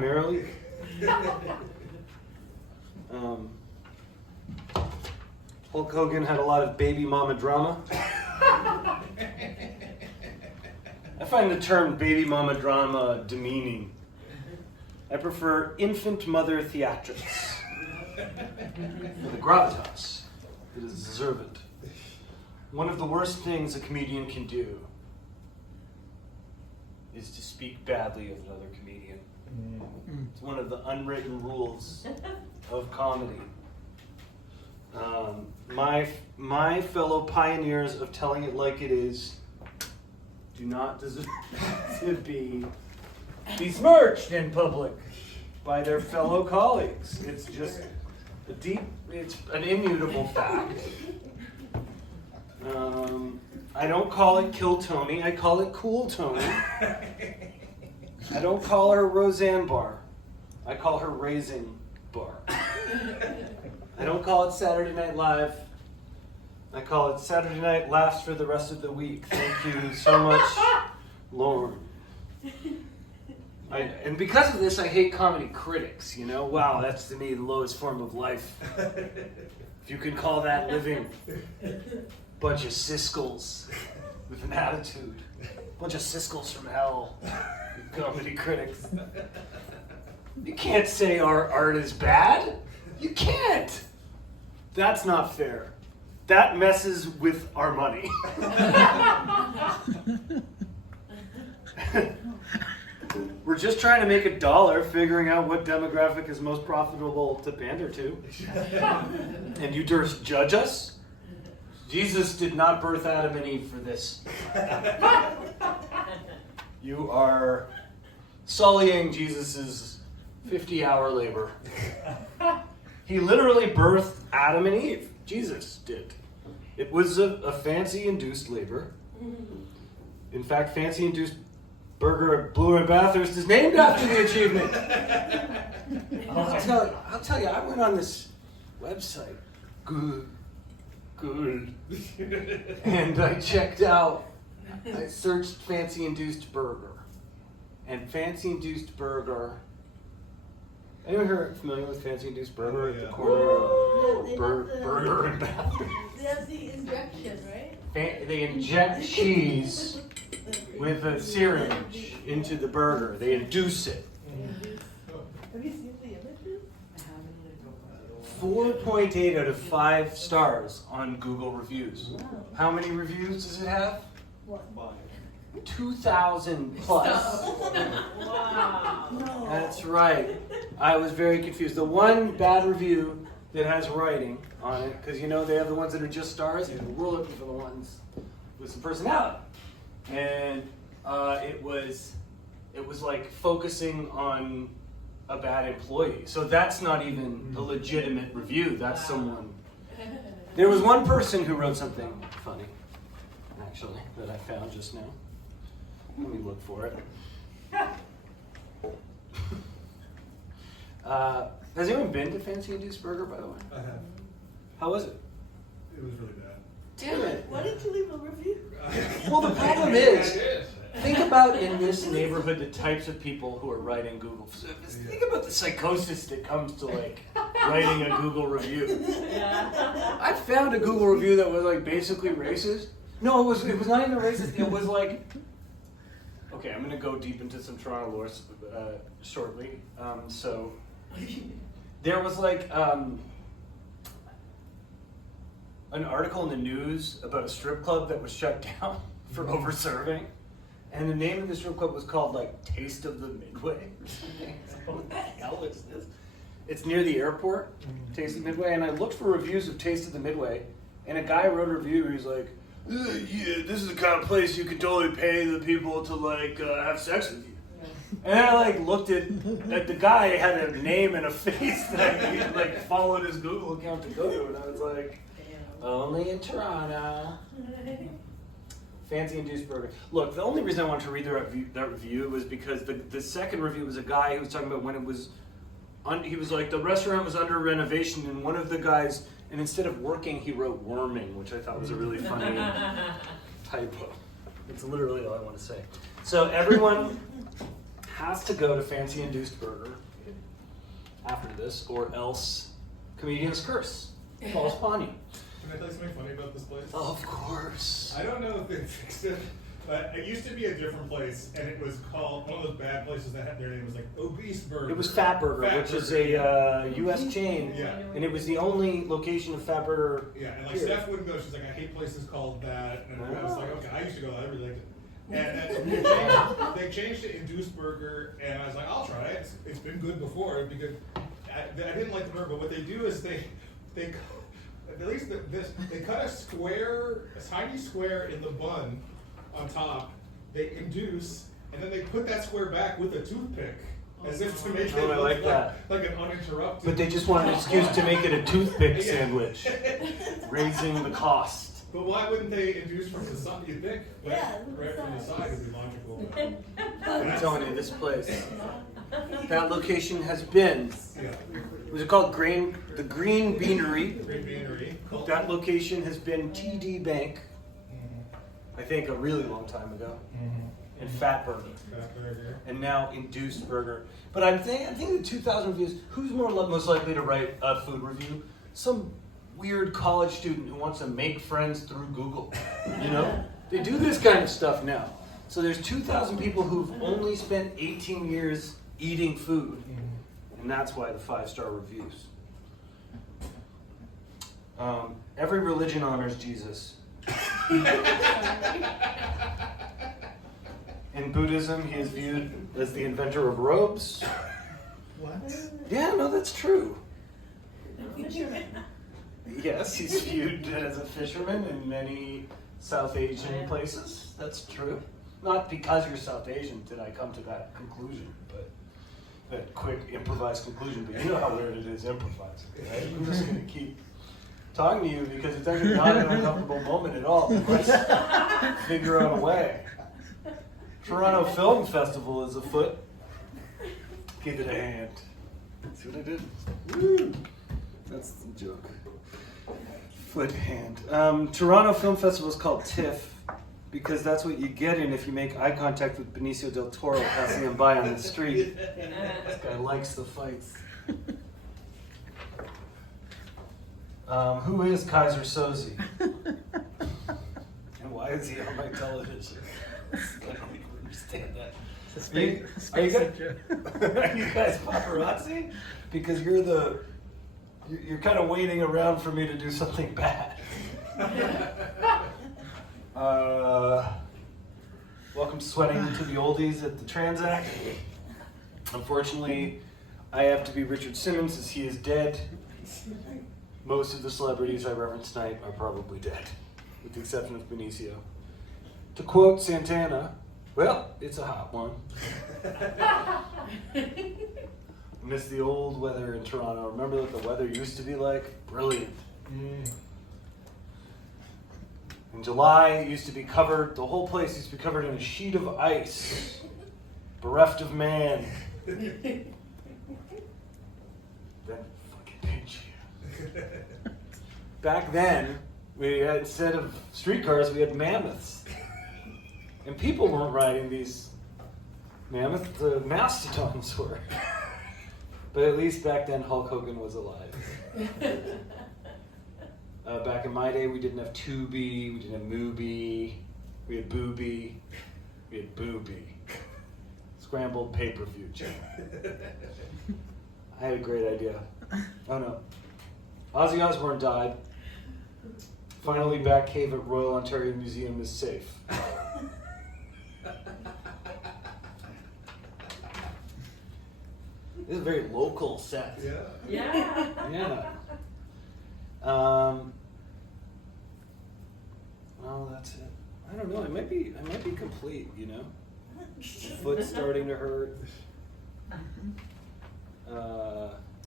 primarily. Hulk Hogan had a lot of baby mama drama. I find the term baby mama drama demeaning. I prefer infant mother theatrics for the gravitas that is deserved. One of the worst things a comedian can do is to speak badly of another comedian. It's one of the unwritten rules of comedy. My fellow pioneers of telling it like it is do not deserve to be besmirched in public by their fellow colleagues. It's just it's an immutable fact. I don't call it Kill Tony, I call it Cool Tony. I don't call her Roseanne Barr, I call her Raising Barr. I don't call it Saturday Night Live, I call it Saturday Night Laughs for the rest of the week. Thank you so much, Lauren. And because of this, I hate comedy critics, you know? Wow, that's to me the lowest form of life. If you can call that living. Bunch of siskel's with an attitude. Bunch of siskel's from hell. Comedy critics. You can't say our art is bad. You can't. That's not fair. That messes with our money. We're just trying to make $1, figuring out what demographic is most profitable to pander to. And you just judge us? Jesus did not birth Adam and Eve for this. You are sullying Jesus' 50-hour labor. He literally birthed Adam and Eve. Jesus did. It was a fancy-induced labor. In fact, fancy-induced burger at Blue and Bathurst is named after the achievement. I'll tell you, I went on this website, good, and I checked out, I searched fancy-induced burger, and fancy-induced burger, anyone here familiar with fancy-induced burger at the corner of Burger and Bathurst? They have the injection, right? They inject cheese with a syringe into the burger. They induce it. Have you seen the images? 4.8 out of 5 stars on Google reviews. Wow. How many reviews does it have? What? 2,000 plus. Wow. No. That's right. I was very confused. The one bad review that has writing on it, because you know they have the ones that are just stars, and we're looking for the ones with some personality. And it was like focusing on a bad employee. So that's not even a legitimate review. That's someone. There was one person who wrote something funny, actually, that I found just now. Let me look for it. Has anyone been to Fancy Induced Burger, by the way? I have. How was it? It was really bad. Damn it. Why didn't you leave a review? Well, the problem is, think about in this neighborhood the types of people who are writing Google. Think about the psychosis that comes to like writing a Google review. Yeah. I found a Google review that was like basically racist. No, it was not even racist. It was like, okay, I'm gonna go deep into some Toronto lore shortly. So there was like an article in the news about a strip club that was shut down for over-serving. And the name of the strip club was called like Taste of the Midway or something. What the hell is this? It's near the airport, Taste of the Midway. And I looked for reviews of Taste of the Midway, and a guy wrote a review. He was like, yeah, this is the kind of place you could totally pay the people to like have sex with you. And I like looked at the guy had a name and a face that he like followed his Google account to go to, and I was like, only in Toronto. Fancy Induced Burger. Look, the only reason I wanted to read that review was because the second review was a guy who was talking about when it was, he was like, the restaurant was under renovation, and one of the guys, and instead of working, he wrote worming, which I thought was a really funny typo. It's literally all I want to say. So everyone has to go to Fancy Induced Burger after this, or else Comedian's Curse falls upon you. Can I tell you something funny about this place? Of course. I don't know if they fixed it, but it used to be a different place, and it was called one of those bad places that had their name was like Obese Burger. It was Fat Burger, Fat which is Burger, a U.S. chain, Yeah. and it was the only location of Fat Burger. Yeah, and like here. Steph wouldn't go. She's like, I hate places called that. And I was Oh. like, okay, I used to go. I really liked it. And they changed it Induced Burger, and I was like, I'll try it. It's been good before because I didn't like the burger. But what they do is they at least they cut a tiny square in the bun on top. They induce, and then they put that square back with a toothpick, as if to make it Oh, I like that. like an uninterrupted. But they just wanted an excuse to make it a toothpick Yeah. sandwich, raising the cost. But why wouldn't they induce from the side? You'd think, Yeah, right from the side would be logical. I'm telling you, this place, that location has been. Yeah. Was it called the Green Beanery? Green Beanery. That location has been TD Bank, I think a really long time ago, and Fat Burger, Fat Burger. and now Induced Burger. But I'm thinking the 2,000 reviews. Who's most likely to write a food review? Some weird college student who wants to make friends through Google. You know, they do this kind of stuff now. So there's 2,000 people who've only spent 18 years eating food, and that's why the 5-star reviews. Every religion honors Jesus. In Buddhism, he is viewed as the inventor of robes. What? Yeah, no, that's true. Fisherman. Yes, he's viewed as a fisherman in many South Asian places. That's true. Not because you're South Asian did I come to that conclusion, but that quick improvised conclusion. But you know how weird it is improvising, right? I'm just going to keep talking to you because it's actually not an uncomfortable moment at all. Let's figure out a way. Toronto Film Festival is afoot. Give it a hand. See what I did? Woo! That's the joke. Foot hand. Toronto Film Festival is called TIFF because that's what you get in if you make eye contact with Benicio del Toro passing him by on the street. This guy likes the fights. Who is Kaiser Soze? And why is he on my television? I don't even understand that. Are you guys paparazzi? Because you're kind of waiting around for me to do something bad. Welcome sweating to the oldies at the Tranzac. Unfortunately, I have to be Richard Simmons as he is dead. Most of the celebrities I referenced tonight are probably dead, with the exception of Benicio. To quote Santana, well, it's a hot one. Miss the old weather in Toronto. Remember what the weather used to be like? Brilliant. In July, it used to be covered, the whole place used to be covered in a sheet of ice, bereft of man. Then fucking pinch you. Back then, instead of streetcars, we had mammoths. And people weren't riding these mammoths, the mastodons were. But at least back then, Hulk Hogan was alive. Back in my day, we didn't have Tubi, we didn't have Mubi, we had Booby, we had Booby. Scrambled pay-per-view channel. I had a great idea. Oh no. Ozzy Osbourne died. Finally, Batcave at Royal Ontario Museum is safe. This is a very local set. Yeah. Yeah. Yeah. Well, that's it. I don't know. I might be complete. You know, foot's starting to hurt.